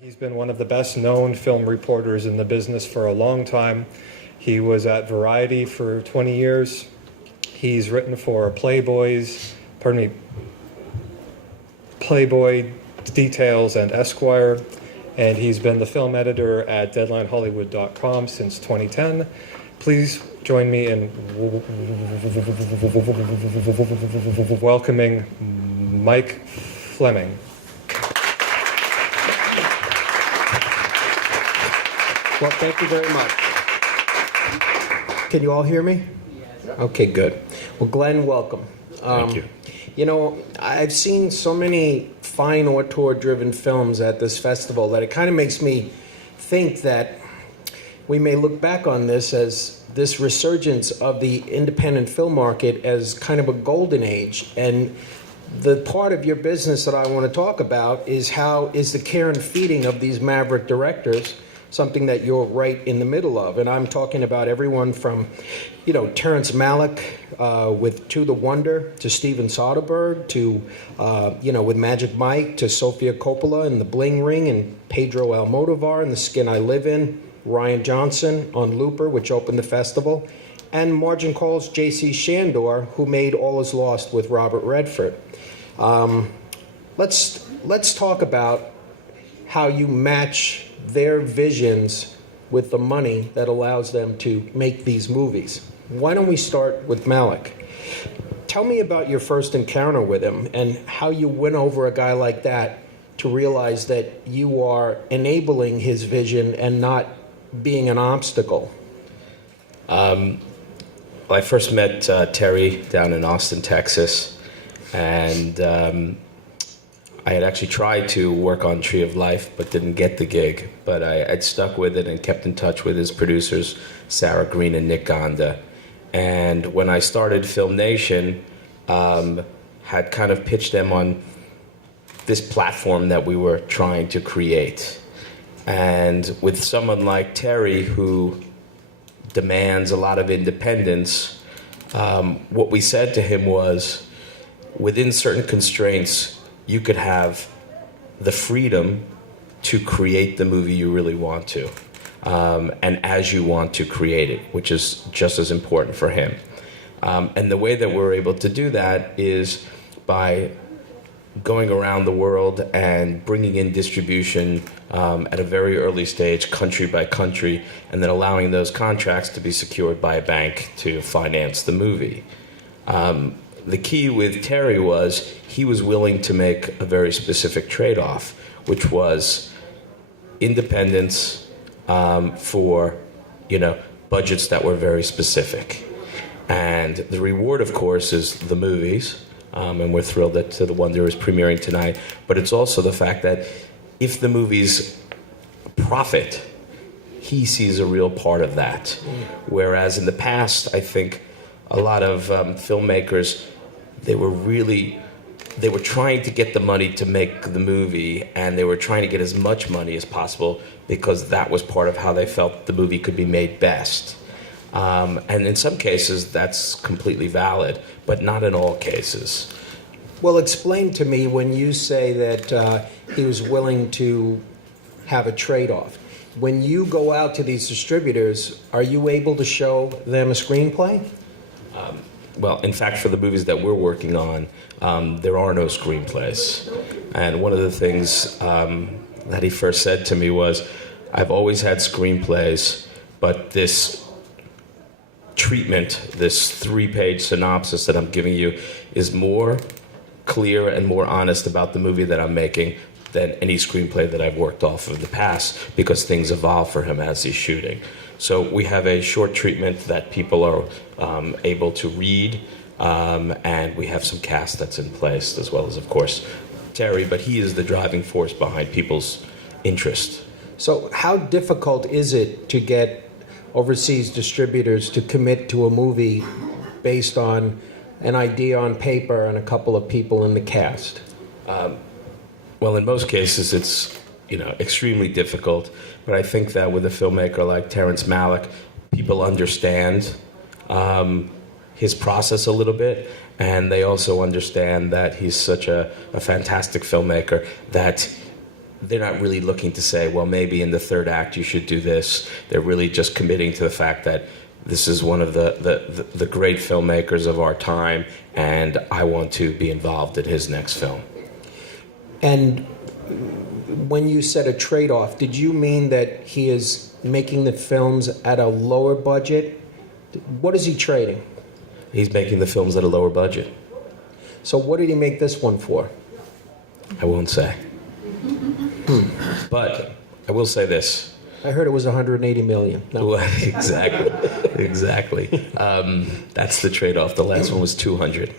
He's been one of the best known film reporters in the business for a long time. He was at Variety for 20 years. He's written for Playboy, Details, and Esquire. And he's been the film editor at DeadlineHollywood.com since 2010. Please join me in welcoming Mike Fleming. Well, thank you very much. Can you all hear me? Yes. Okay, good. Well, Glenn, welcome. Thank you. You know, I've seen so many fine auteur-driven films at this festival that it kind of makes me think that we may look back on this as this resurgence of the independent film market as kind of a golden age. And the part of your business that I want to talk about is how is the care and feeding of these maverick directors something that you're right in the middle of. And I'm talking about everyone from, you know, Terrence Malick with To the Wonder, to Steven Soderbergh, to, you know, with Magic Mike, to Sofia Coppola and the Bling Ring, and Pedro Almodovar and The Skin I Live In, Ryan Johnson on Looper, which opened the festival, and Margin Call's J.C. Shandor, who made All Is Lost with Robert Redford. Let's talk about how you match their visions with the money that allows them to make these movies. Why don't we start with Malick? Tell me about your first encounter with him and how you win over a guy like that to realize that you are enabling his vision and not being an obstacle. Well, I first met Terry down in Austin, Texas, and I had actually tried to work on Tree of Life, but didn't get the gig. But I'd stuck with it and kept in touch with his producers, Sarah Green and Nick Gonda. And when I started Film Nation, had kind of pitched them on this platform that we were trying to create. And with someone like Terry, who demands a lot of independence, what we said to him was, within certain constraints, you could have the freedom to create the movie you really want to, and as you want to create it, which is just as important for him. And the way that we're able to do that is by going around the world and bringing in distribution at a very early stage, country by country, and then allowing those contracts to be secured by a bank to finance the movie. The key with Terry was he was willing to make a very specific trade-off, which was independence for, you know, budgets that were very specific. And the reward, of course, is the movies, and we're thrilled that To the Wonder is premiering tonight. But it's also the fact that if the movies profit, he sees a real part of that. Whereas in the past, I think a lot of filmmakers, they were trying to get the money to make the movie, and they were trying to get as much money as possible because that was part of how they felt the movie could be made best. And in some cases, that's completely valid, but not in all cases. Well, explain to me when you say that he was willing to have a trade-off. When you go out to these distributors, are you able to show them a screenplay? Well, in fact, for the movies that we're working on, there are no screenplays. And one of the things that he first said to me was, I've always had screenplays, but this treatment, this 3-page synopsis that I'm giving you is more clear and more honest about the movie that I'm making than any screenplay that I've worked off of in the past, because things evolve for him as he's shooting. So we have a short treatment that people are able to read, and we have some cast that's in place, as well as, of course, Terry, but he is the driving force behind people's interest. So how difficult is it to get overseas distributors to commit to a movie based on an idea on paper and a couple of people in the cast? Well, in most cases, it's, you know, extremely difficult. But I think that with a filmmaker like Terrence Malick, people understand his process a little bit, and they also understand that he's such a fantastic filmmaker that they're not really looking to say, well, maybe in the third act you should do this. They're really just committing to the fact that this is one of the great filmmakers of our time, and I want to be involved in his next film. And when you said a trade-off, did you mean that he is making the films at a lower budget? What is he trading? He's making the films at a lower budget. So what did he make this one for? I won't say. But I will say this. I heard it was 180 million. No. Well, exactly. That's the trade-off. The last one was 200.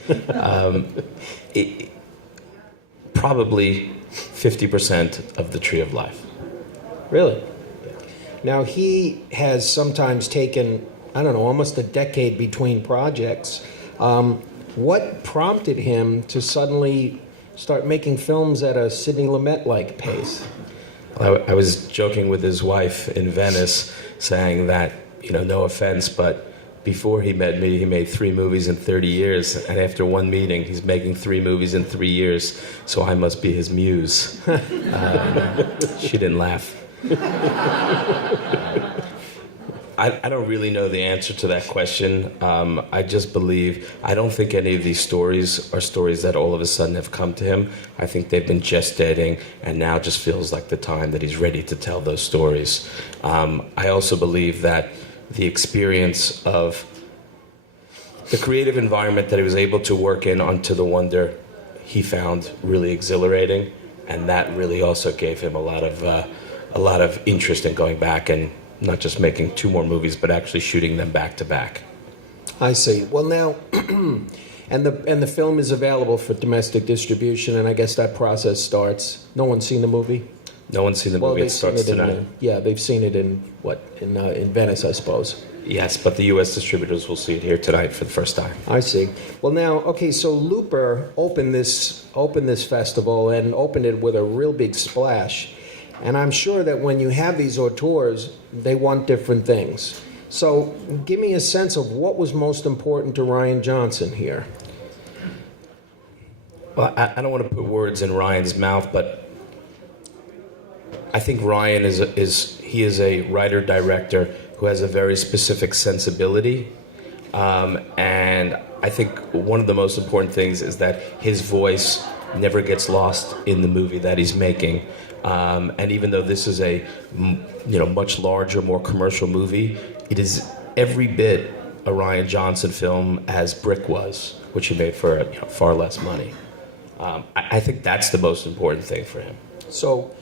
Probably 50% of the Tree of Life. Really? Now, he has sometimes taken, I don't know, almost a decade between projects. What prompted him to suddenly start making films at a Sidney Lumet-like pace? I was joking with his wife in Venice, saying that, no offense, but before he met me, he made 3 movies in 30 years, and after one meeting, he's making 3 movies in 3 years, so I must be his muse. She didn't laugh. I don't really know the answer to that question. I just believe, I don't think any of these stories are stories that all of a sudden have come to him. I think they've been gestating, and now just feels like the time that he's ready to tell those stories. I also believe that the experience of the creative environment that he was able to work in onto the wonder, he found really exhilarating, and that really also gave him a lot of interest in going back and not just making 2 more movies, but actually shooting them back to back. I see. Well, now, and the film is available for domestic distribution, and I guess that process starts. No one's seen the movie? No one's seen the movie. It starts tonight. Yeah, they've seen it in Venice, I suppose. Yes, but the U.S. distributors will see it here tonight for the first time. I see. Well, now, okay, so Looper opened this festival and opened it with a real big splash. And I'm sure that when you have these auteurs, they want different things. So give me a sense of what was most important to Rian Johnson here. Well, I don't want to put words in Ryan's mouth, but I think Ryan is a writer-director who has a very specific sensibility. And I think one of the most important things is that his voice never gets lost in the movie that he's making. And even though this is a much larger, more commercial movie, it is every bit a Rian Johnson film as Brick was, which he made for far less money. I think that's the most important thing for him. So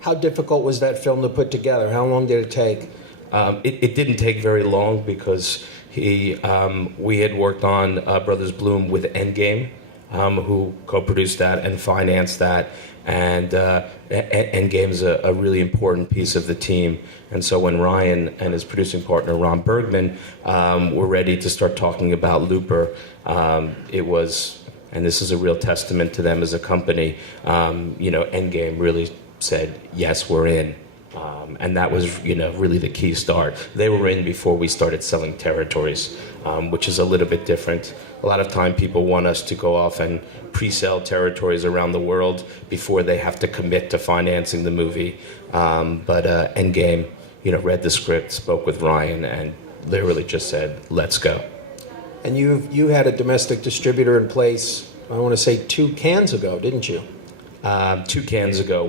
how difficult was that film to put together? How long did it take? It didn't take very long because we had worked on Brothers Bloom with Endgame, who co-produced that and financed that. And Endgame is a really important piece of the team. And so when Ryan and his producing partner, Ron Bergman, were ready to start talking about Looper, it was, and this is a real testament to them as a company, Endgame really said, yes, we're in. And that was, really the key start. They were in before we started selling territories, which is a little bit different. A lot of time people want us to go off and pre-sell territories around the world before they have to commit to financing the movie. But Endgame, read the script, spoke with Ryan, and literally just said, let's go. And you had a domestic distributor in place, I want to say 2 cans ago, didn't you? 2 cans ago,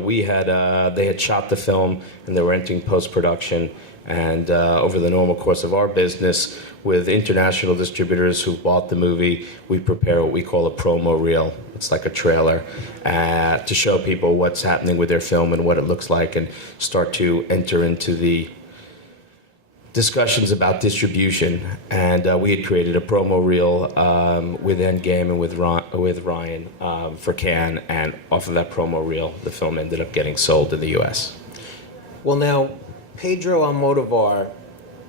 they had shot the film and they were entering post-production. And over the normal course of our business, with international distributors who bought the movie, we prepare what we call a promo reel. It's like a trailer to show people what's happening with their film and what it looks like, and start to enter into the discussions about distribution. And we had created a promo reel with Endgame and with Ryan for Cannes, and off of that promo reel, the film ended up getting sold in the U.S. Well, now, Pedro Almodovar,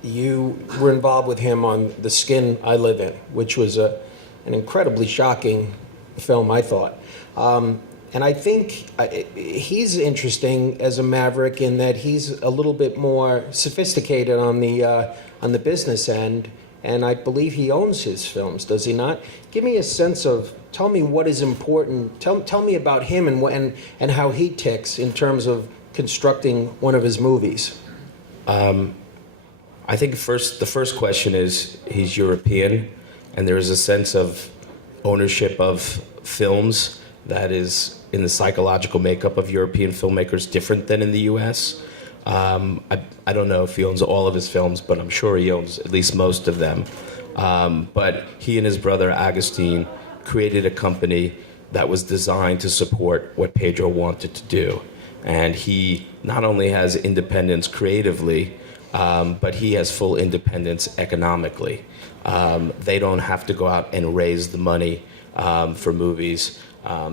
you were involved with him on The Skin I Live In, which was an incredibly shocking film, I thought. And I think he's interesting as a maverick in that he's a little bit more sophisticated on the business end, and I believe he owns his films, does he not? Give me a sense of, tell me what is important, tell me about him and how he ticks in terms of constructing one of his movies. I think the first question is he's European, and there is a sense of ownership of films that is in the psychological makeup of European filmmakers different than in the U.S. I don't know if he owns all of his films, but I'm sure he owns at least most of them. But he and his brother Agustin created a company that was designed to support what Pedro wanted to do. And he not only has independence creatively, but he has full independence economically. They don't have to go out and raise the money for movies.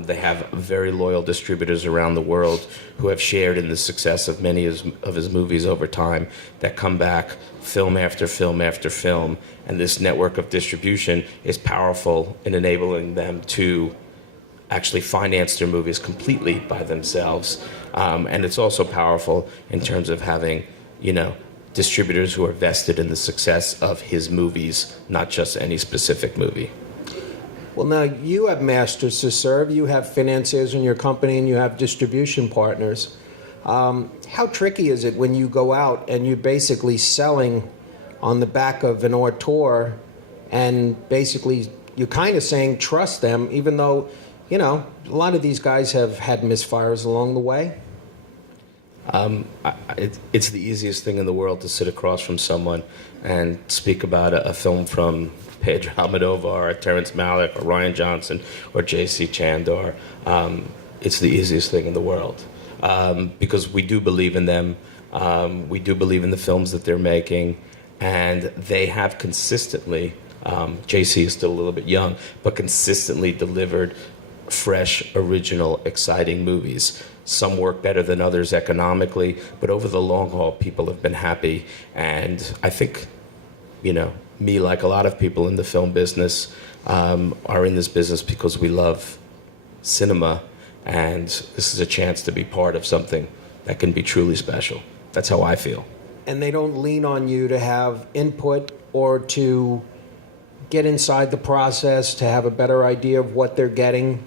They have very loyal distributors around the world who have shared in the success of many of his movies over time that come back film after film after film. And this network of distribution is powerful in enabling them to actually finance their movies completely by themselves. And it's also powerful in terms of having, distributors who are vested in the success of his movies, not just any specific movie. Well, now you have masters to serve, you have financiers in your company, and you have distribution partners. How tricky is it when you go out and you're basically selling on the back of an auteur, and basically you're kind of saying trust them, even though, a lot of these guys have had misfires along the way? It's the easiest thing in the world to sit across from someone and speak about a film from Pedro Almodovar or Terrence Malick or Ryan Johnson or J.C. Chandor. It's the easiest thing in the world because we do believe in them. We do believe in the films that they're making, and they have consistently, J.C. is still a little bit young, but consistently delivered fresh, original, exciting movies. Some work better than others economically, but over the long haul, people have been happy. And I think, me, like a lot of people in the film business, are in this business because we love cinema, and this is a chance to be part of something that can be truly special. That's how I feel. And they don't lean on you to have input or to get inside the process, to have a better idea of what they're getting?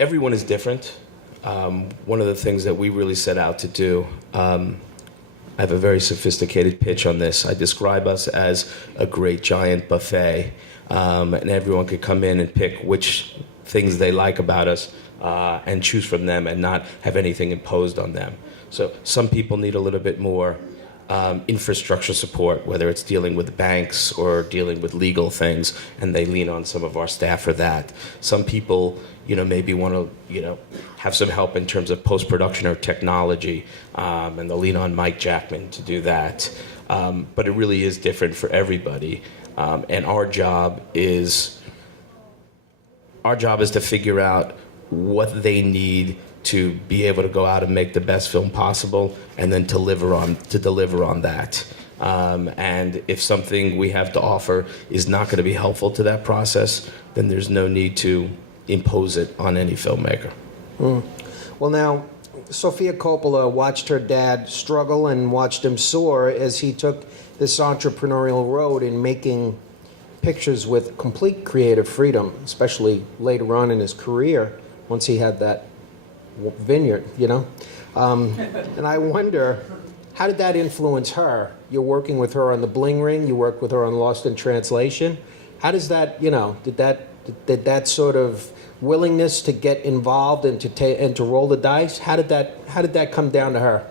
Everyone is different. One of the things that we really set out to do, I have a very sophisticated pitch on this. I describe us as a great giant buffet, and everyone could come in and pick which things they like about us and choose from them and not have anything imposed on them. So some people need a little bit more infrastructure support, whether it's dealing with banks or dealing with legal things, and they lean on some of our staff for that. Some people, maybe want to, have some help in terms of post-production or technology, and they'll lean on Mike Jackman to do that. But it really is different for everybody, and our job is to figure out what they need to be able to go out and make the best film possible, and then deliver on that. And if something we have to offer is not going to be helpful to that process, then there's no need to impose it on any filmmaker. Well, now, Sofia Coppola watched her dad struggle and watched him soar as he took this entrepreneurial road in making pictures with complete creative freedom, especially later on in his career, once he had that vineyard, and I wonder, how did that influence her? You're working with her on the Bling Ring, you worked with her on Lost in Translation. How does that, did that sort of willingness to get involved and to roll the dice, how did that come down to her?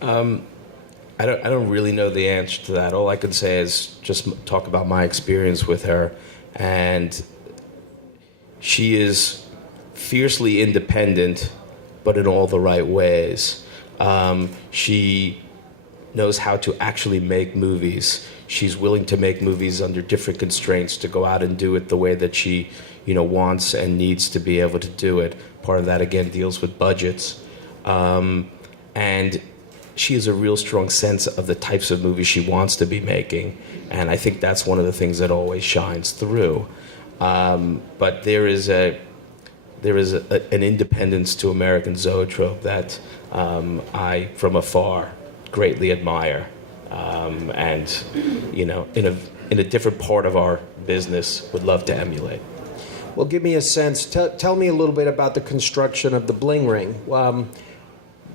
I don't really know the answer to that. All I can say is just talk about my experience with her, and she is fiercely independent, but in all the right ways. She knows how to actually make movies. She's willing to make movies under different constraints, to go out and do it the way that she, wants and needs to be able to do it. Part of that, again, deals with budgets. And she has a real strong sense of the types of movies she wants to be making. And I think that's one of the things that always shines through. But there is an independence to American zoetrope that I, from afar, greatly admire. and in a different part of our business, would love to emulate. Well, give me a sense. Tell me a little bit about the construction of the Bling Ring.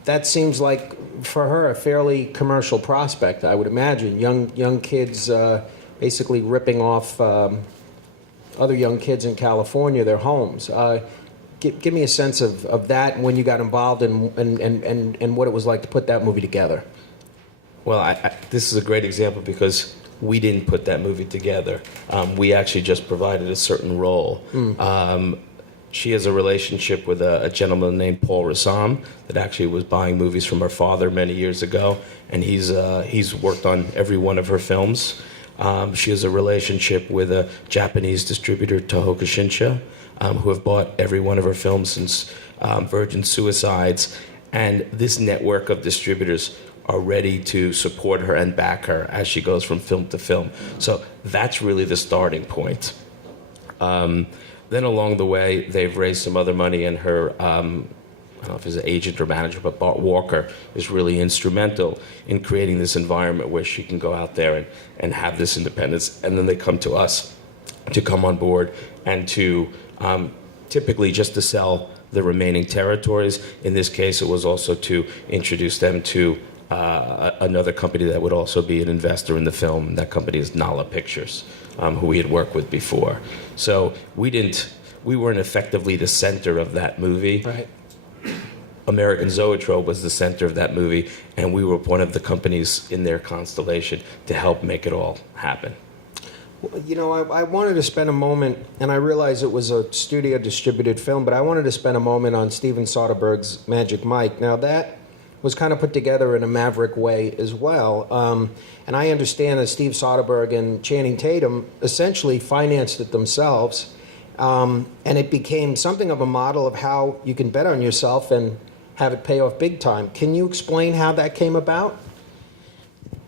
That seems like, for her, a fairly commercial prospect, I would imagine. Young kids basically ripping off other young kids in California, their homes. Give me a sense of that, and when you got involved, and what it was like to put that movie together. Well, this is a great example because we didn't put that movie together. We actually just provided a certain role. She has a relationship with a gentleman named Paul Rassam that actually was buying movies from her father many years ago, and he's worked on every one of her films. She has a relationship with a Japanese distributor, Tohoku Shinsha, who have bought every one of her films since Virgin Suicides, and this network of distributors are ready to support her and back her as she goes from film to film. So that's really the starting point. Then along the way, they've raised some other money, and her, I don't know if he's an agent or manager, but Bart Walker is really instrumental in creating this environment where she can go out there and have this independence. And then they come to us to come on board and to typically just to sell the remaining territories. In this case, it was also to introduce them to another company that would also be an investor in the film. That company is Nala Pictures, who we had worked with before. So we weren't effectively the center of that movie. Right. American Zoetrope was the center of that movie, and we were one of the companies in their constellation to help make it all happen. You know, I wanted to spend a moment, and I realize it was a studio distributed film, but I wanted to spend a moment on Steven Soderbergh's Magic Mike. Now that was kind of put together in a maverick way as well. And I understand that Steve Soderbergh and Channing Tatum essentially financed it themselves. And it became something of a model of how you can bet on yourself and have it pay off big time. Can you explain how that came about?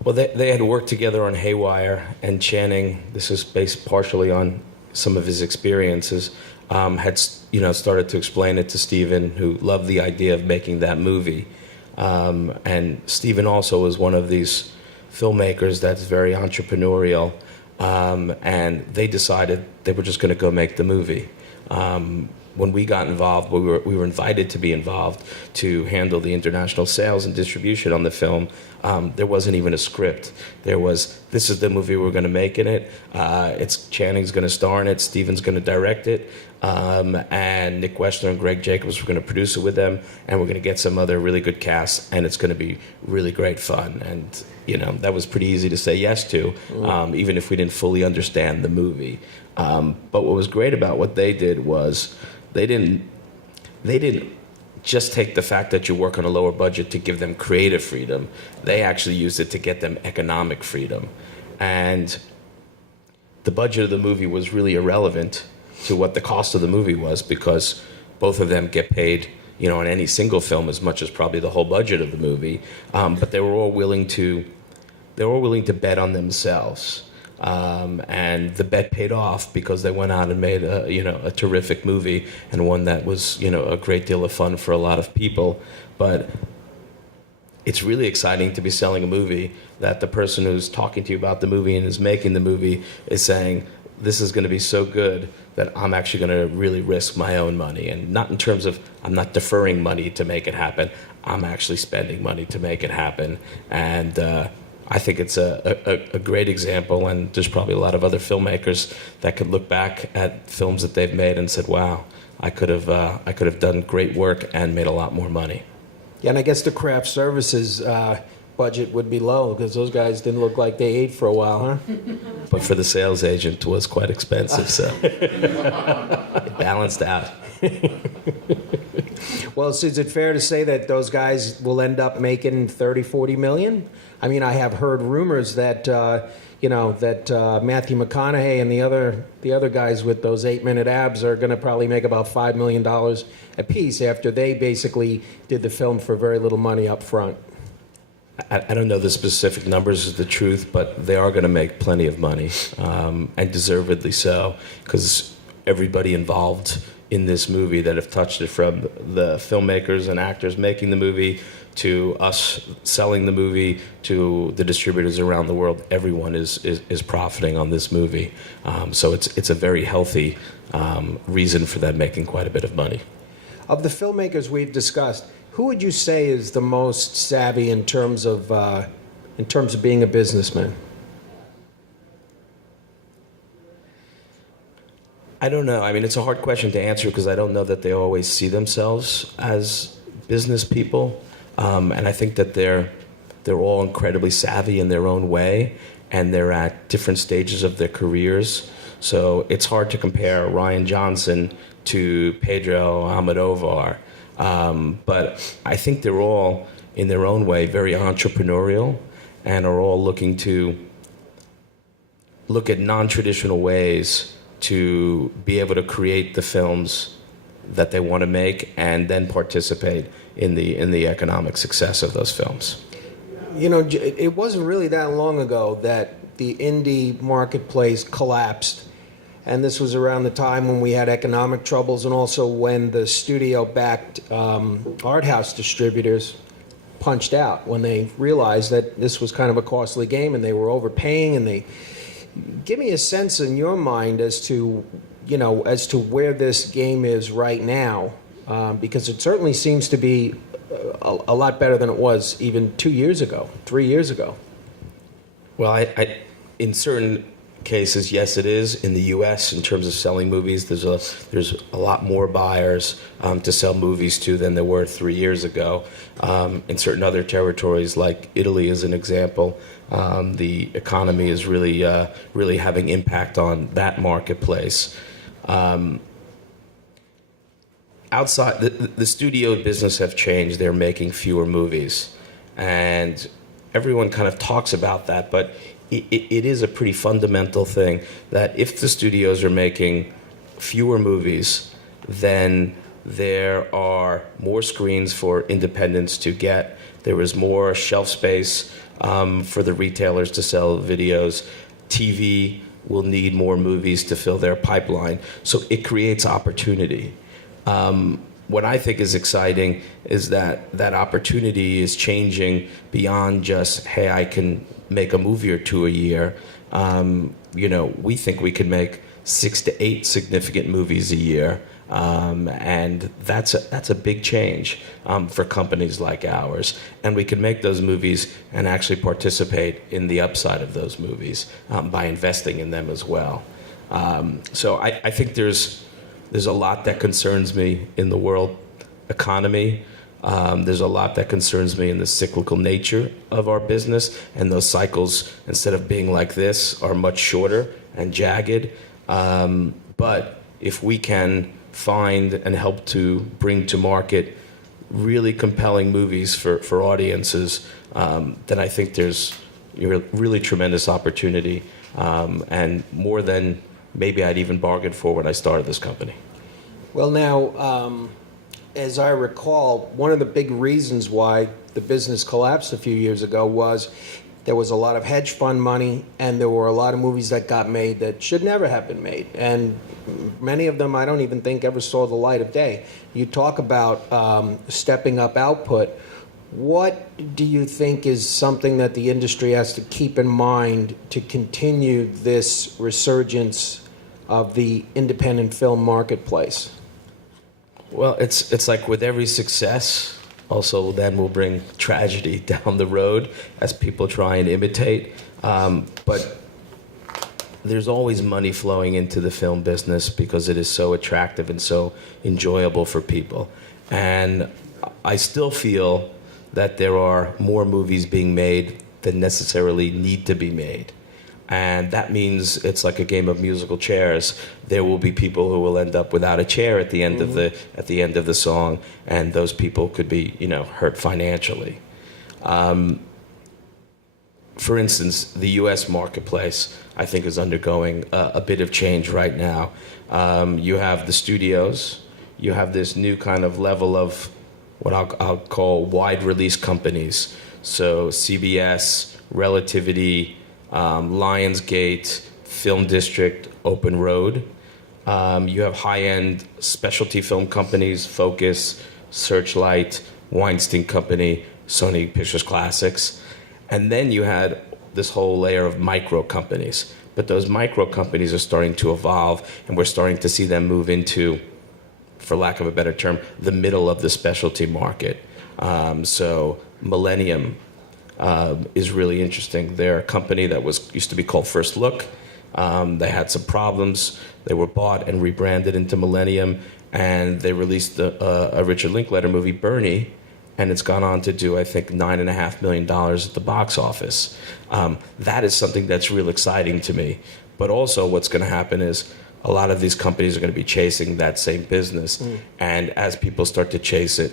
Well, they had worked together on Haywire, and Channing, this is based partially on some of his experiences, had started to explain it to Steven, who loved the idea of making that movie. And Steven also was one of these filmmakers that's very entrepreneurial, and they decided they were just going to go make the movie. When we got involved, we were invited to be involved to handle the international sales and distribution on the film. There wasn't even a script. There was, this is the movie we're going to make in it. It's Channing's going to star in it. Steven's going to direct it. And Nick Westner and Greg Jacobs were going to produce it with them. And we're going to get some other really good casts. And it's going to be really great fun. And, that was pretty easy to say yes to, even if we didn't fully understand the movie. But what was great about what they did was they didn't just take the fact that you work on a lower budget to give them creative freedom. They actually used it to get them economic freedom. And the budget of the movie was really irrelevant to what the cost of the movie was, because both of them get paid, on any single film as much as probably the whole budget of the movie. But they were all willing to bet on themselves. And the bet paid off because they went out and made a terrific movie, and one that was a great deal of fun for a lot of people. But it's really exciting to be selling a movie that the person who's talking to you about the movie and is making the movie is saying, this is going to be so good that I'm actually going to really risk my own money, and not in terms of I'm not deferring money to make it happen. I'm actually spending money to make it happen. And I think it's a great example, and there's probably a lot of other filmmakers that could look back at films that they've made and said, wow, I could have done great work and made a lot more money. Yeah, and I guess the craft services budget would be low because those guys didn't look like they ate for a while, huh? But for the sales agent, it was quite expensive, so it balanced out. Well, so is it fair to say that those guys will end up making 30, 40 million? I mean, I have heard rumors that Matthew McConaughey and the other guys with those 8-minute abs are going to probably make about $5 million a piece after they basically did the film for very little money up front. I don't know the specific numbers is the truth, but they are going to make plenty of money, and deservedly so, because everybody involved in this movie that have touched it, from the filmmakers and actors making the movie to us selling the movie to the distributors around the world. Everyone is profiting on this movie. So it's a very healthy reason for them making quite a bit of money. Of the filmmakers we've discussed, who would you say is the most savvy in terms of being a businessman? I don't know. I mean, it's a hard question to answer because I don't know that they always see themselves as business people. And I think that they're all incredibly savvy in their own way, and they're at different stages of their careers. So it's hard to compare Ryan Johnson to Pedro Almodovar. But I think they're all, in their own way, very entrepreneurial, and are all looking to look at non-traditional ways to be able to create the films that they want to make, and then participate in the economic success of those films. You know, it wasn't really that long ago that the indie marketplace collapsed, and this was around the time when we had economic troubles, and also when the studio-backed art house distributors punched out when they realized that this was kind of a costly game and they were overpaying. And they give me a sense in your mind as to, you know, as to where this game is right now, because it certainly seems to be a lot better than it was even 2 years ago, 3 years ago. Well, I in certain cases, yes, it is. In the U.S., in terms of selling movies, there's a lot more buyers to sell movies to than there were 3 years ago. In certain other territories, like Italy, as an example, the economy is really having impact on that marketplace. Outside the studio business have changed. They're making fewer movies, and everyone kind of talks about that, but it is a pretty fundamental thing that if the studios are making fewer movies, then there are more screens for independents to get. There is more shelf space for the retailers to sell videos. TV will need more movies to fill their pipeline. So it creates opportunity. What I think is exciting is that opportunity is changing beyond just, hey, I can make a movie or two a year. You know, we think we could make 6 to 8 significant movies a year. And that's a big change for companies like ours. And we can make those movies and actually participate in the upside of those movies by investing in them as well. So I think there's a lot that concerns me in the world economy. There's a lot that concerns me in the cyclical nature of our business, and those cycles, instead of being like this, are much shorter and jagged. But if we can find and help to bring to market really compelling movies for audiences, then I think there's really tremendous opportunity, and more than maybe I'd even bargained for when I started this company. Well, now, as I recall, one of the big reasons why the business collapsed a few years ago was there was a lot of hedge fund money, and there were a lot of movies that got made that should never have been made. And many of them I don't even think ever saw the light of day. You talk about stepping up output. What do you think is something that the industry has to keep in mind to continue this resurgence of the independent film marketplace? Well, it's like with every success, also then will bring tragedy down the road as people try and imitate. But there's always money flowing into the film business because it is so attractive and so enjoyable for people. And I still feel that there are more movies being made than necessarily need to be made. And that means it's like a game of musical chairs. There will be people who will end up without a chair at the end of the song, and those people could be, hurt financially. For instance, the U.S. marketplace, I think, is undergoing a bit of change right now. You have the studios. You have this new kind of level of what I'll call wide release companies. So CBS, Relativity, Lionsgate, Film District, Open Road. You have high-end specialty film companies, Focus, Searchlight, Weinstein Company, Sony Pictures Classics. And then you had this whole layer of micro companies. But those micro companies are starting to evolve, and we're starting to see them move into, for lack of a better term, the middle of the specialty market. So Millennium is really interesting. They're a company that used to be called First Look. They had some problems. They were bought and rebranded into Millennium, and they released a Richard Linklater movie, Bernie, and it's gone on to do, I think, $9.5 million at the box office. That is something that's real exciting to me. But also what's going to happen is a lot of these companies are going to be chasing that same business, and as people start to chase it,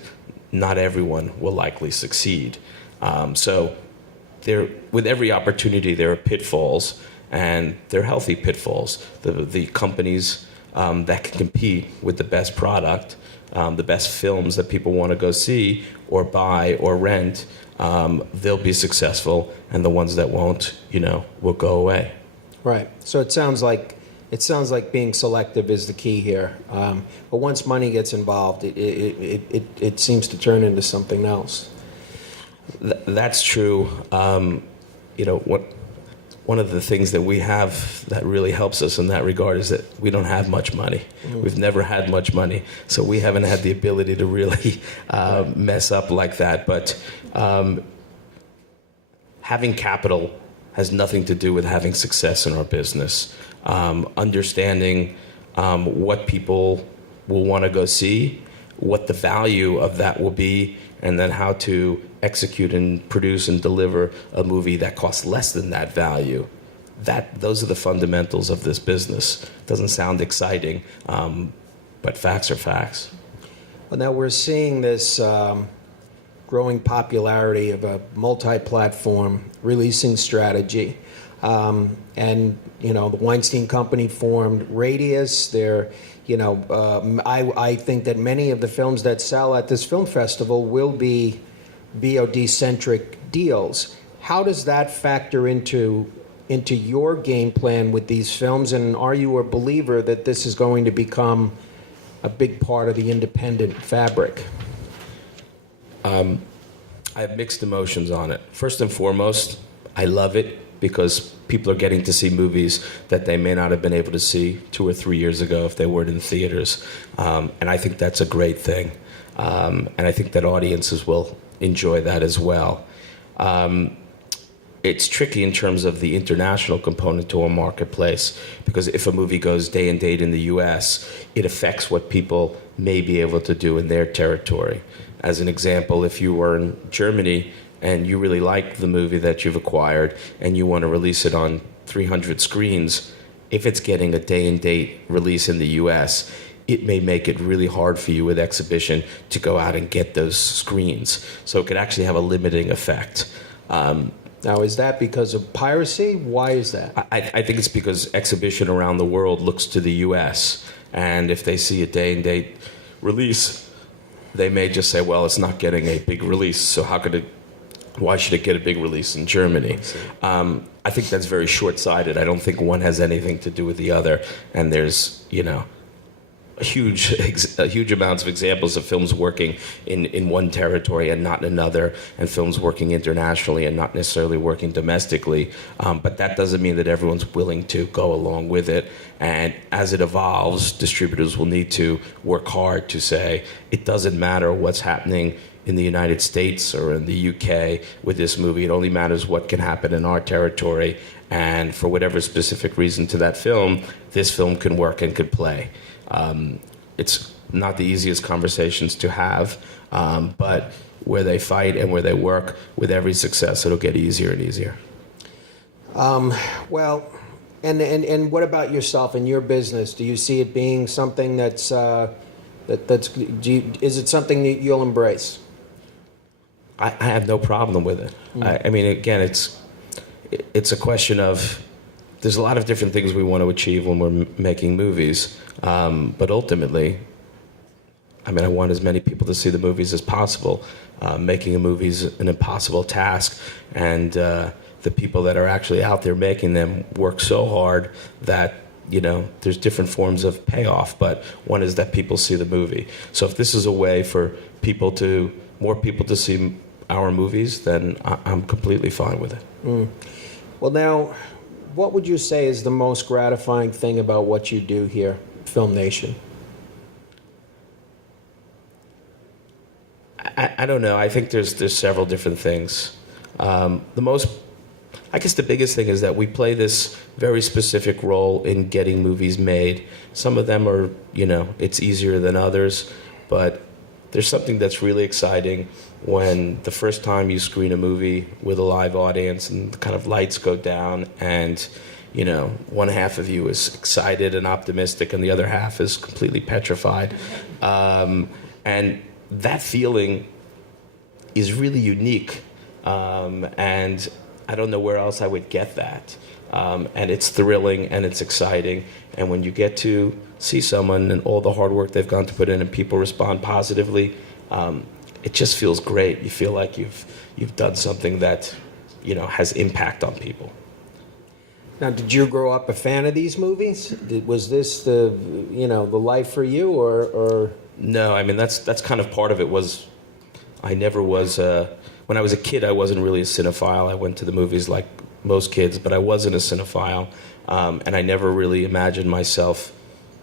not everyone will likely succeed. So with every opportunity, there are pitfalls, and they're healthy pitfalls. The companies that can compete with the best product, the best films that people want to go see or buy or rent, they'll be successful, and the ones that won't, will go away. Right. So it sounds like being selective is the key here. But once money gets involved, it seems to turn into something else. That's true. One of the things that we have that really helps us in that regard is that we don't have much money. We've never had much money, so we haven't had the ability to really mess up like that. But having capital has nothing to do with having success in our business. Understanding what people will want to go see, what the value of that will be, and then how to execute and produce and deliver a movie that costs less than that value. Those are the fundamentals of this business. Doesn't sound exciting, but facts are facts. Well, now we're seeing this growing popularity of a multi-platform releasing strategy. And, the Weinstein Company formed Radius. I think that many of the films that sell at this film festival will be VOD-centric deals. How does that factor into your game plan with these films, and are you a believer that this is going to become a big part of the independent fabric? I have mixed emotions on it. First and foremost, I love it because people are getting to see movies that they may not have been able to see 2 or 3 years ago if they weren't in theaters. And I think that's a great thing. And I think that audiences will enjoy that as well. It's tricky in terms of the international component to a marketplace, because if a movie goes day and date in the US, it affects what people may be able to do in their territory. As an example, if you were in Germany and you really like the movie that you've acquired and you want to release it on 300 screens, if it's getting a day and date release in the US, it may make it really hard for you with exhibition to go out and get those screens. So it could actually have a limiting effect. Now, is that because of piracy? Why is that? I think it's because exhibition around the world looks to the US, and if they see a day and date release, they may just say, well, it's not getting a big release, so why should it get a big release in Germany? I think that's very short-sighted. I don't think one has anything to do with the other, and there's, huge amounts of examples of films working in one territory and not in another, and films working internationally and not necessarily working domestically. But that doesn't mean that everyone's willing to go along with it. And as it evolves, distributors will need to work hard to say, it doesn't matter what's happening in the United States or in the UK with this movie. It only matters what can happen in our territory. And for whatever specific reason to that film, this film can work and could play. It's not the easiest conversations to have, but where they fight and where they work, with every success, it'll get easier and easier. Well, and what about yourself and your business? Do you see it being something is it something that you'll embrace? I have no problem with it. I mean, again, it's a question of, there's a lot of different things we want to achieve when we're making movies, but ultimately, I want as many people to see the movies as possible. Making a movie is an impossible task, and the people that are actually out there making them work so hard that there's different forms of payoff, but one is that people see the movie. So if this is a way for more people to see our movies, then I'm completely fine with it. Well, now, what would you say is the most gratifying thing about what you do here, Film Nation? I don't know. I think there's several different things. I guess the biggest thing is that we play this very specific role in getting movies made. Some of them are, it's easier than others, but there's something that's really exciting when the first time you screen a movie with a live audience and the kind of lights go down and, one half of you is excited and optimistic and the other half is completely petrified. And that feeling is really unique. And I don't know where else I would get that. And it's thrilling and it's exciting. And when you get to see someone and all the hard work they've gone to put in and people respond positively, it just feels great. You feel like you've done something that, has impact on people. Now, did you grow up a fan of these movies? Was this the life for you, or? No, I mean, that's kind of part of it. I never was. When I was a kid, I wasn't really a cinephile. I went to the movies like most kids, but I wasn't a cinephile, and I never really imagined myself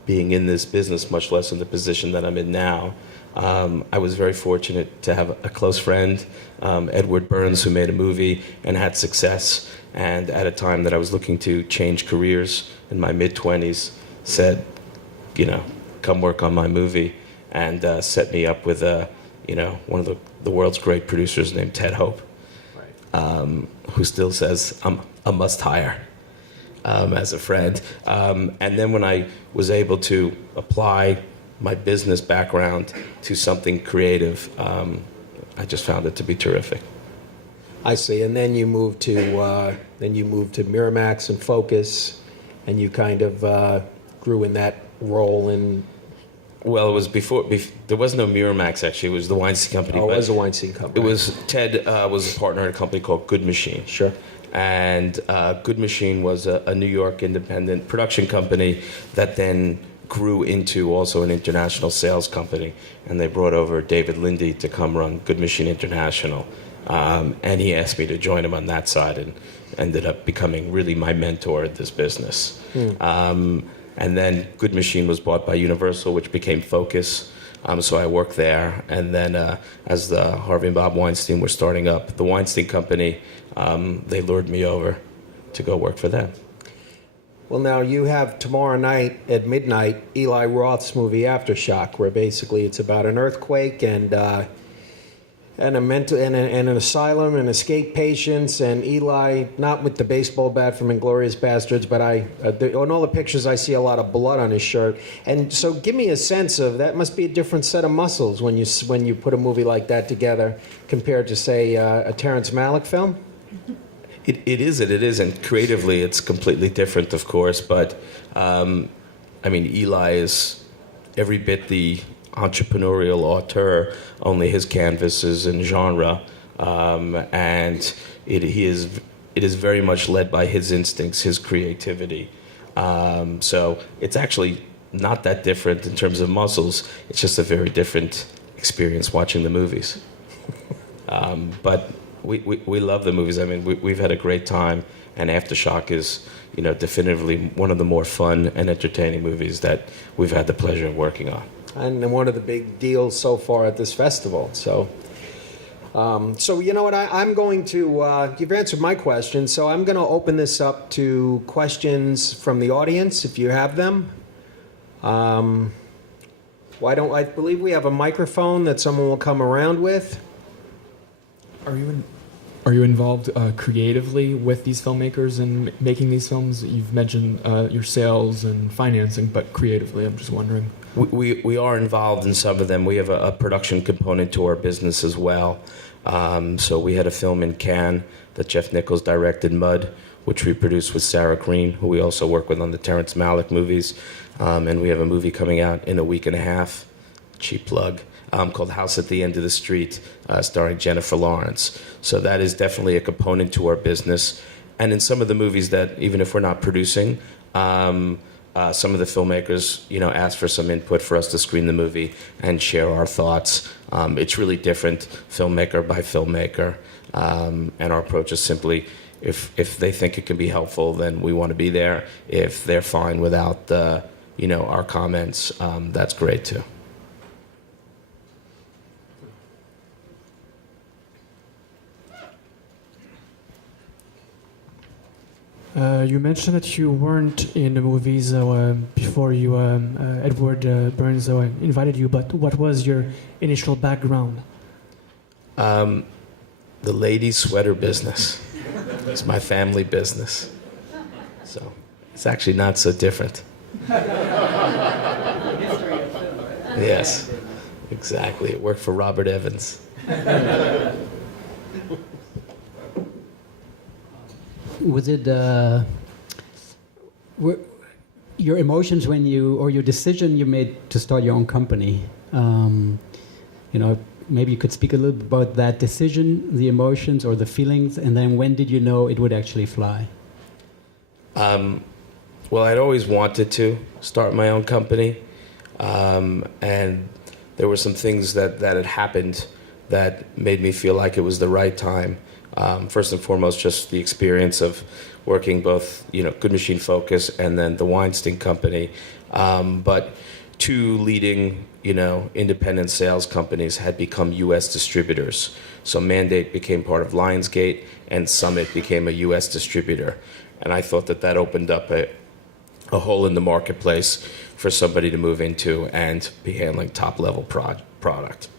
being in this business, much less in the position that I'm in now. I was very fortunate to have a close friend, Edward Burns, who made a movie and had success, and at a time that I was looking to change careers in my mid-20s, said, come work on my movie, and set me up with one of the world's great producers named Ted Hope, who still says I'm a must-hire as a friend. And then when I was able to apply my business background to something creative, I just found it to be terrific. I see. And then you moved to Miramax and Focus, and you kind of grew in that role in. Well, it was before there was no Miramax, actually. It was the Weinstein Company. Oh, it was the Weinstein Company. It was Ted was a partner in a company called Good Machine. Sure. And Good Machine was a New York independent production company that then grew into also an international sales company. And they brought over David Lindy to come run Good Machine International. And he asked me to join him on that side and ended up becoming really my mentor at this business. And then Good Machine was bought by Universal, which became Focus. So I worked there. And then as the Harvey and Bob Weinstein were starting up the Weinstein Company, they lured me over to go work for them. Well, now you have tomorrow night at midnight Eli Roth's movie Aftershock, where basically it's about an earthquake and an asylum and escape patients, and Eli, not with the baseball bat from Inglourious Bastards, but on all the pictures I see a lot of blood on his shirt. And so give me a sense of, that must be a different set of muscles when you put a movie like that together compared to, say, a Terrence Malick film? It is, and creatively it's completely different, of course, but Eli is every bit the entrepreneurial auteur, only his canvas is in genre, and it is very much led by his instincts, his creativity. So it's actually not that different in terms of muscles. It's just a very different experience watching the movies. But we love the movies. I mean, we've had a great time, and Aftershock is, definitively one of the more fun and entertaining movies that we've had the pleasure of working on. And one of the big deals so far at this festival. So you know what? I'm going to, you've answered my question, so I'm going to open this up to questions from the audience, if you have them. I believe we have a microphone that someone will come around with. Are you involved creatively with these filmmakers in making these films? You've mentioned your sales and financing, but creatively, I'm just wondering. We are involved in some of them. We have a production component to our business as well. So we had a film in Cannes that Jeff Nichols directed, Mud, which we produced with Sarah Green, who we also work with on the Terrence Malick movies. And we have a movie coming out in a week and a half, cheap plug, called House at the End of the Street, starring Jennifer Lawrence. So that is definitely a component to our business. And in some of the movies that, even if we're not producing, some of the filmmakers, asked for some input for us to screen the movie and share our thoughts. It's really different filmmaker by filmmaker. And our approach is simply, if they think it can be helpful, then we want to be there. If they're fine without our comments, that's great too. You mentioned that you weren't in the movies before Edward Burns invited you, but what was your initial background? The ladies' sweater business. It's my family business. So it's actually not so different. Yes, exactly. It worked for Robert Evans. Was it your emotions when or your decision you made to start your own company? Maybe you could speak a little bit about that decision, the emotions or the feelings, and then when did you know it would actually fly? Well, I'd always wanted to start my own company, and there were some things that had happened that made me feel like it was the right time. First and foremost, just the experience of working both, Good Machine Focus and then the Weinstein Company. But two leading, independent sales companies had become U.S. distributors. So Mandate became part of Lionsgate, and Summit became a U.S. distributor. And I thought that opened up a hole in the marketplace for somebody to move into and be handling top-level product.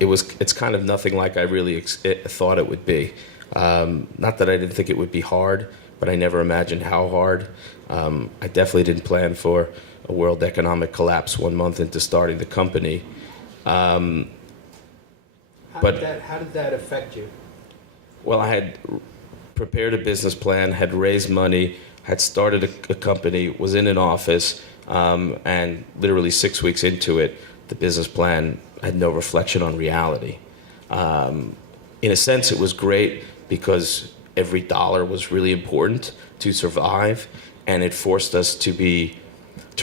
It's kind of nothing like I really thought it would be. Not that I didn't think it would be hard, but I never imagined how hard. I definitely didn't plan for a world economic collapse 1 month into starting the company. How did that affect you? Well, I had prepared a business plan, had raised money, had started a company, was in an office, and literally 6 weeks into it, the business plan had no reflection on reality. In a sense, it was great because every dollar was really important to survive, and it forced us to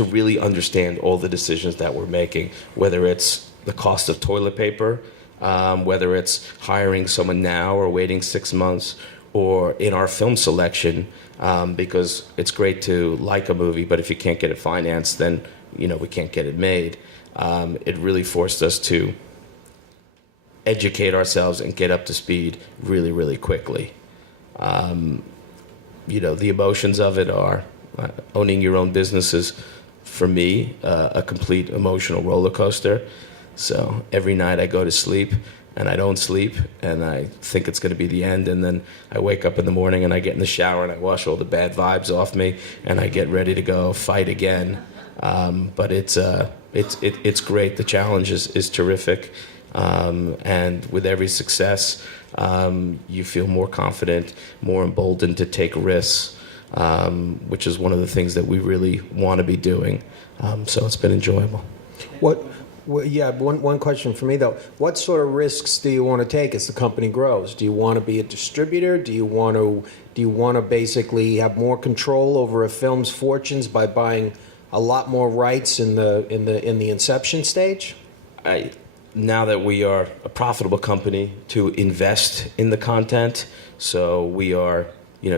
really understand all the decisions that we're making, whether it's the cost of toilet paper, whether it's hiring someone now or waiting 6 months, or in our film selection, because it's great to like a movie, but if you can't get it financed, then we can't get it made. It really forced us to educate ourselves and get up to speed really, really quickly. The emotions of it are owning your own business is, for me, a complete emotional roller coaster. So every night I go to sleep and I don't sleep and I think it's going to be the end, and then I wake up in the morning and I get in the shower and I wash all the bad vibes off me and I get ready to go fight again. But it's great. The challenge is terrific, and with every success, you feel more confident, more emboldened to take risks, which is one of the things that we really want to be doing. So it's been enjoyable. One question for me though. What sort of risks do you want to take as the company grows? Do you want to be a distributor? Do you want to basically have more control over a film's fortunes by buying a lot more rights in the inception stage? Now that we are a profitable company, to invest in the content, so we are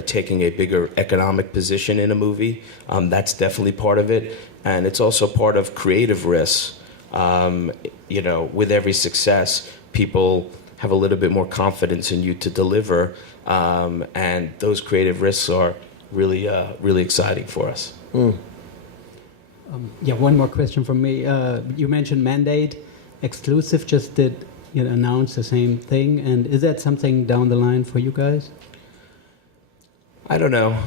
taking a bigger economic position in a movie. That's definitely part of it, and it's also part of creative risks. With every success, people have a little bit more confidence in you to deliver, and those creative risks are really, really exciting for us. One more question from me. You mentioned Mandate. Exclusive just did announce the same thing, and is that something down the line for you guys? I don't know.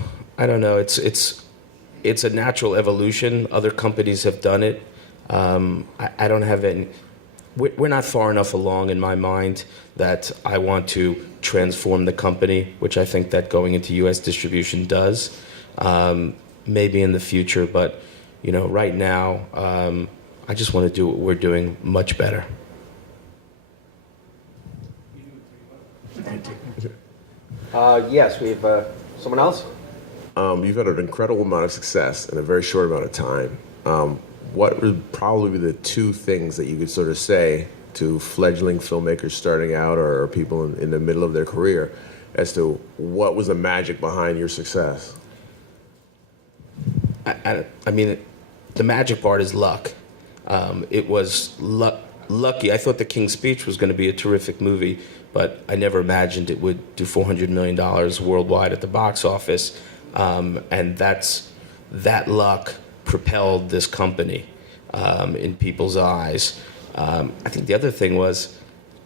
It's a natural evolution. Other companies have done it. I don't have any. We're not far enough along in my mind that I want to transform the company, which I think that going into U.S. distribution does. Maybe in the future, but right now, I just want to do what we're doing much better. Yes, we have someone else. You've had an incredible amount of success in a very short amount of time. What would probably be the two things that you could sort of say to fledgling filmmakers starting out or people in the middle of their career as to what was the magic behind your success? I mean, the magic part is luck. It was lucky. I thought The King's Speech was going to be a terrific movie, but I never imagined it would do $400 million worldwide at the box office. And that luck propelled this company in people's eyes. I think the other thing was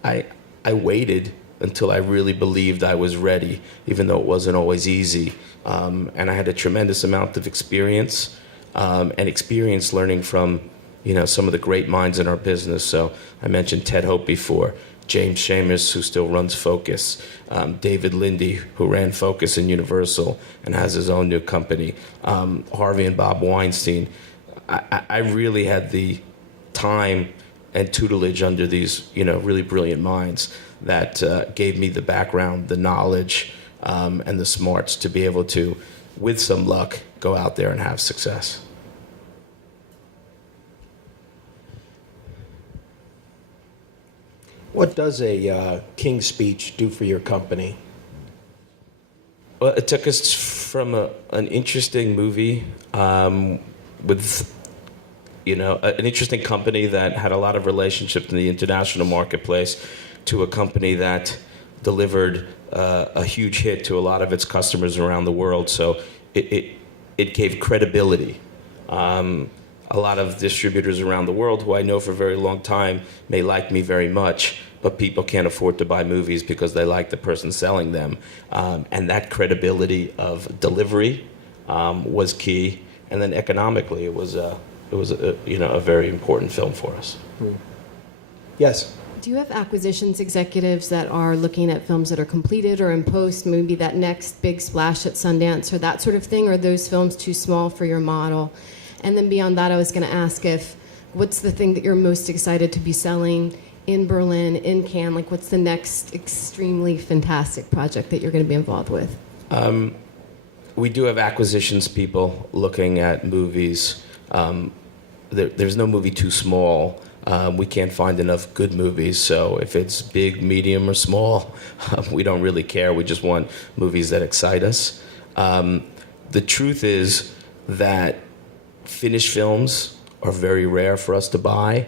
I waited until I really believed I was ready, even though it wasn't always easy. And I had a tremendous amount of experience, and experience learning from, some of the great minds in our business. So I mentioned Ted Hope before, James Schamus, who still runs Focus, David Lindy, who ran Focus in Universal and has his own new company, Harvey and Bob Weinstein. I really had the time and tutelage under these, really brilliant minds that gave me the background, the knowledge, and the smarts to be able to, with some luck, go out there and have success. What does a King's Speech do for your company? Well, it took us from an interesting movie with, an interesting company that had a lot of relationships in the international marketplace to a company that delivered a huge hit to a lot of its customers around the world. So it gave credibility. A lot of distributors around the world who I know for a very long time may like me very much, but people can't afford to buy movies because they like the person selling them. And that credibility of delivery was key. And then economically, it was a very important film for us. Yes. Do you have acquisitions executives that are looking at films that are completed or in post, maybe that next big splash at Sundance or that sort of thing? Or are those films too small for your model? And then beyond that, I was going to ask what's the thing that you're most excited to be selling in Berlin, in Cannes? Like, what's the next extremely fantastic project that you're going to be involved with? We do have acquisitions people looking at movies. There's no movie too small. We can't find enough good movies. So if it's big, medium, or small, we don't really care. We just want movies that excite us. The truth is that finished films are very rare for us to buy.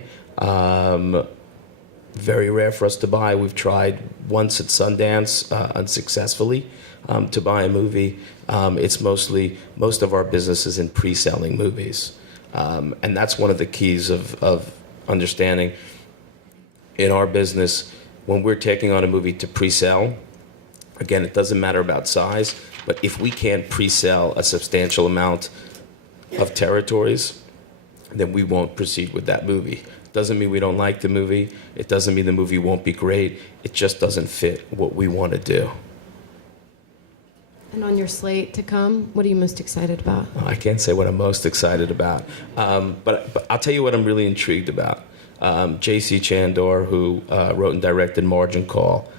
Very rare for us to buy. We've tried once at Sundance unsuccessfully to buy a movie. It's most of our business is in pre-selling movies. And that's one of the keys of understanding in our business. When we're taking on a movie to pre-sell, again, it doesn't matter about size, but if we can't pre-sell a substantial amount of territories, then we won't proceed with that movie. Doesn't mean we don't like the movie. It doesn't mean the movie won't be great. It just doesn't fit what we want to do. And on your slate to come, what are you most excited about? Oh, I can't say what I'm most excited about, but I'll tell you what I'm really intrigued about. J.C. Chandor, who wrote and directed Margin Call,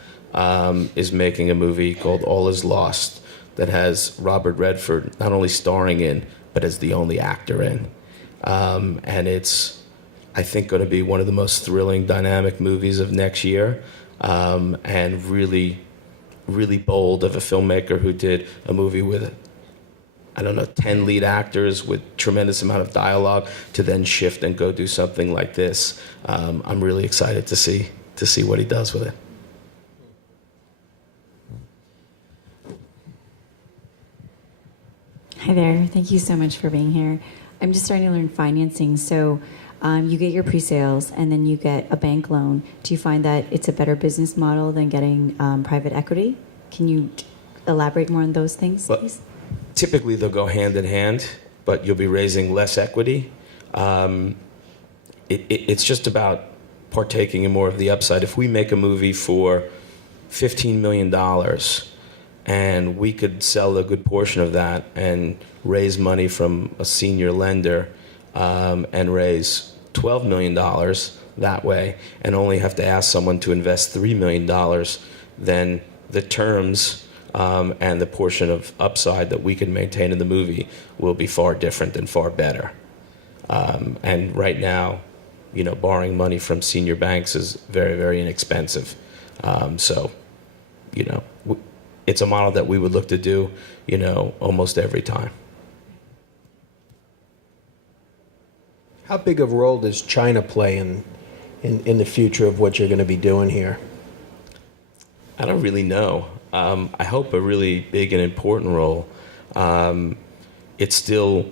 is making a movie called All Is Lost that has Robert Redford not only starring in, but as the only actor in. And it's, I think, going to be one of the most thrilling, dynamic movies of next year, and really, really bold of a filmmaker who did a movie with, 10 lead actors with tremendous amount of dialogue to then shift and go do something like this. I'm really excited to see what he does with it. Hi there. Thank you so much for being here. I'm just starting to learn financing. So you get your pre-sales and then you get a bank loan. Do you find that it's a better business model than getting private equity? Can you elaborate more on those things, please? Typically, they'll go hand in hand, but you'll be raising less equity. It's just about partaking in more of the upside. If we make a movie for $15 million, and we could sell a good portion of that and raise money from a senior lender and raise $12 million that way, and only have to ask someone to invest $3 million, then the terms and the portion of upside that we can maintain in the movie will be far different and far better. And right now, you know, borrowing money from senior banks is very, very inexpensive. So, you know, it's a model that we would look to do, you know, almost every time. How big of a role does China play in the future of what you're going to be doing here? I don't really know. I hope a really big and important role. It still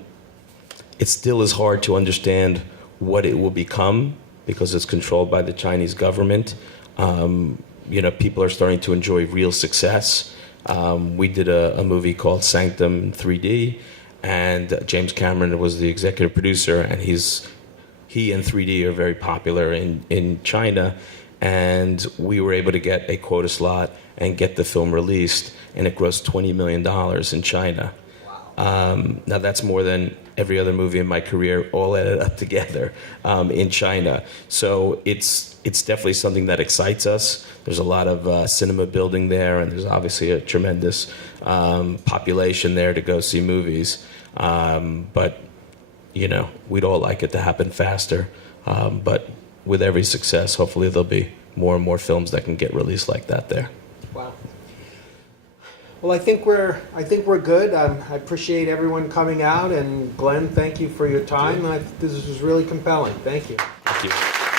is hard to understand what it will become because it's controlled by the Chinese government. You know, people are starting to enjoy real success. We did a movie called Sanctum in 3D, and James Cameron was the executive producer, and he and 3D are very popular in China, and we were able to get a quota slot and get the film released, and it grossed $20 million in China. Now that's more than every other movie in my career all added up together in China. So it's definitely something that excites us. There's a lot of cinema building there, and there's obviously a tremendous population there to go see movies. But, you know, we'd all like it to happen faster. But with every success, hopefully there'll be more and more films that can get released like that there. Wow. Well, I think we're good. I appreciate everyone coming out, and Glenn, thank you for your time. This was really compelling. Thank you. Thank you.